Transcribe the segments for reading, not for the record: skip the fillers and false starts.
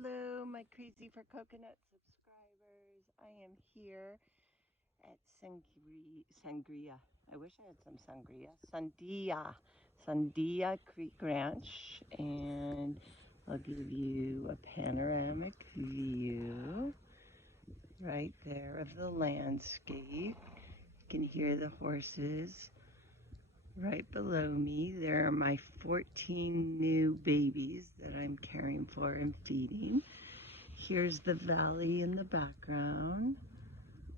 Hello, my Crazy for Coconut subscribers. I am here at Sangria. I wish I had some sangria. Sandia Creek Ranch, and I'll give you a panoramic view right there of the landscape. You can hear the horses right below me. There are my 14 new babies that I'm caring for and feeding. Here's the valley in the background.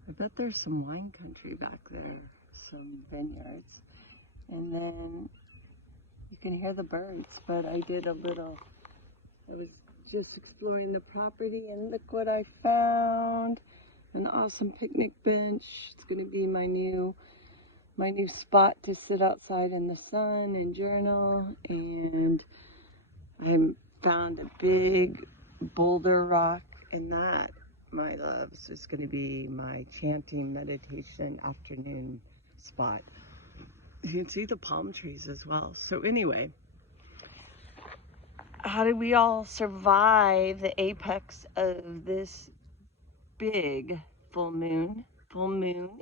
I bet there's some wine country back there, some vineyards. And then you can hear the birds, but I was just exploring the property and look what I found. An awesome picnic bench. It's going to be my new spot to sit outside in the sun and journal. And I found a big boulder rock, and that, my loves, is going to be my chanting meditation afternoon spot. You can see the palm trees as well. So anyway, how did we all survive the apex of this big full moon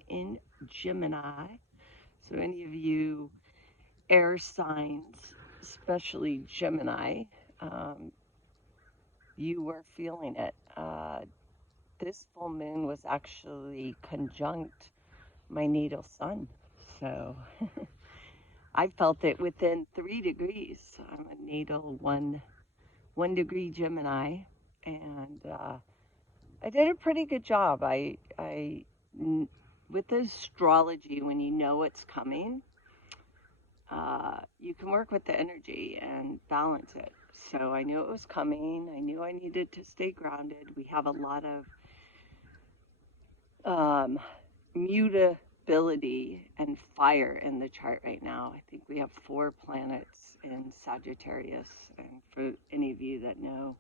in Gemini? So any of you air signs, especially Gemini, you were feeling it. This full moon was actually conjunct my natal sun. So I felt it within 3 degrees. I'm a natal one degree Gemini, and I did a pretty good job. With astrology, when you know it's coming, you can work with the energy and balance it. So I knew it was coming. I knew I needed to stay grounded. We have a lot of mutability and fire in the chart right now. I think we have 4 planets in Sagittarius. And for any of you that know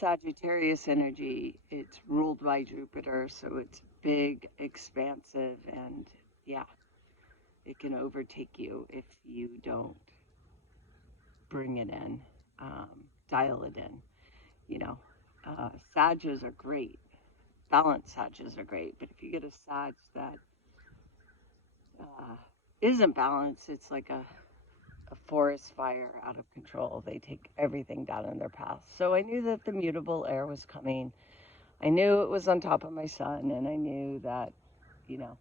Sagittarius energy, it's ruled by Jupiter, so it's big, expansive, and yeah, it can overtake you if you don't bring it in, dial it in. You know, Sages are great. Balanced Sages are great, but if you get a Sag that isn't balanced, it's like a forest fire out of control. They take everything down in their path. So I knew that the mutable air was coming. I knew it was on top of my sun, and I knew that, you know,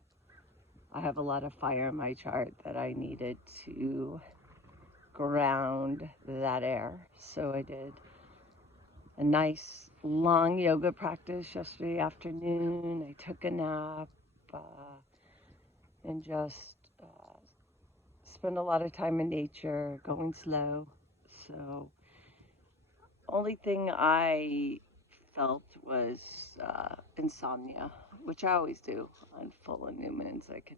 I have a lot of fire in my chart that I needed to ground that air. So I did a nice long yoga practice yesterday afternoon. I took a nap and just spend a lot of time in nature, going slow. So only thing I felt was insomnia, which I always do on full and new moons. I can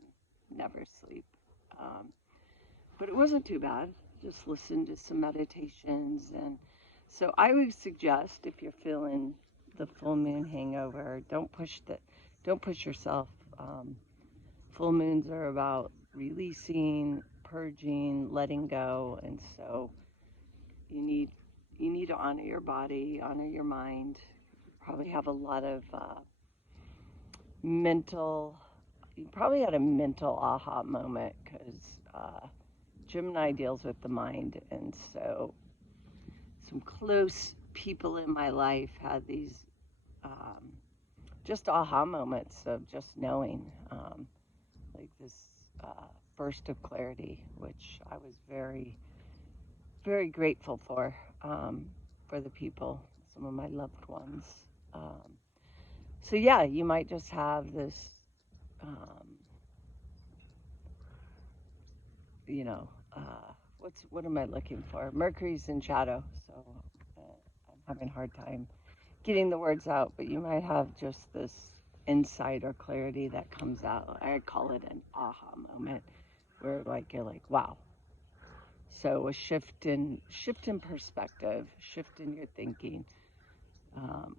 never sleep. But it wasn't too bad. Just listened to some meditations. And so I would suggest, if you're feeling the full moon hangover, don't push yourself. Full moons are about releasing, purging, letting go, and so you need to honor your body, honor your mind. You probably have a lot of you probably had a mental aha moment, because Gemini deals with the mind, and so some close people in my life had these just aha moments of just knowing, like this burst of clarity, which I was very, very grateful for the people, some of my loved ones. So yeah, you might just have this, you know, what am I looking for? Mercury's in shadow, so I'm having a hard time getting the words out, but you might have just this insight or clarity that comes out. I call it an aha moment, where you're like, wow. So a shift in perspective, shift in your thinking.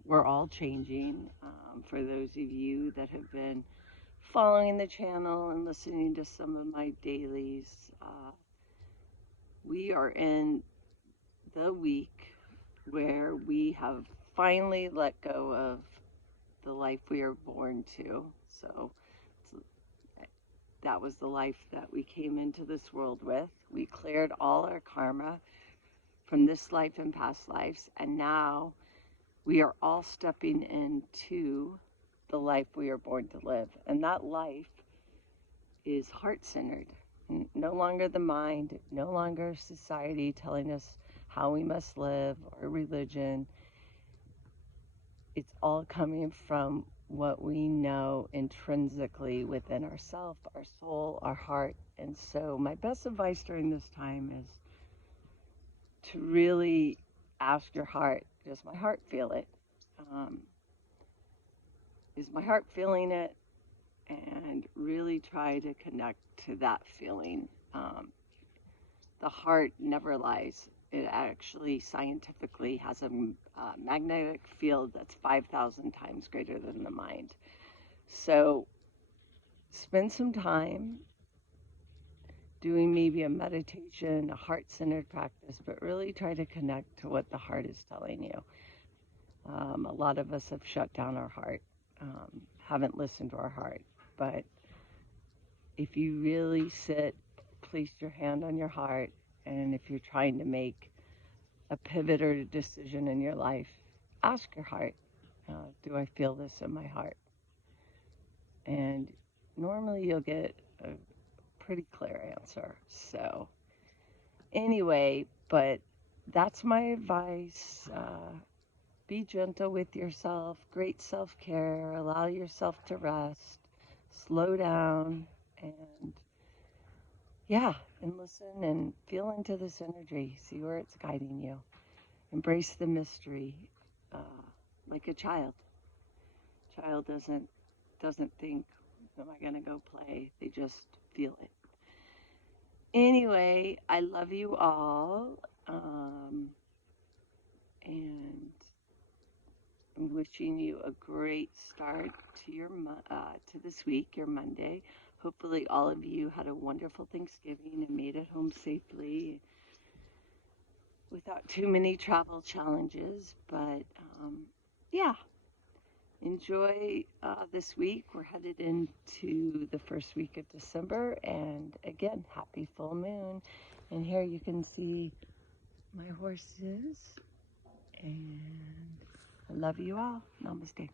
We're all changing. For those of you that have been following the channel and listening to some of my dailies, we are in the week where we have finally let go of the life we are born to. So that was the life that we came into this world with. We cleared all our karma from this life and past lives, and now we are all stepping into the life we are born to live. And that life is heart-centered. No longer the mind, no longer society telling us how we must live or religion. It's all coming from what we know intrinsically within ourselves, our soul, our heart. And so my best advice during this time is to really ask your heart, does my heart feel it? Is my heart feeling it? And really try to connect to that feeling. The heart never lies. It actually scientifically has a magnetic field that's 5,000 times greater than the mind. So spend some time doing maybe a meditation, a heart-centered practice, but really try to connect to what the heart is telling you. A lot of us have shut down our heart, haven't listened to our heart. But if you really sit, place your hand on your heart, and if you're trying to make a pivot or a decision in your life, ask your heart, do I feel this in my heart? And normally you'll get a pretty clear answer. So anyway, but that's my advice. Be gentle with yourself, great self-care, allow yourself to rest, slow down, and and listen and feel into this energy, see where it's guiding you. Embrace the mystery, like a child. Child doesn't think, am I gonna go play? They just feel it. Anyway, I love you all, and I'm wishing you a great start to to this week, your Monday. Hopefully, all of you had a wonderful Thanksgiving and made it home safely without too many travel challenges. But enjoy this week. We're headed into the first week of December, and again, happy full moon. And here you can see my horses, and I love you all. Namaste.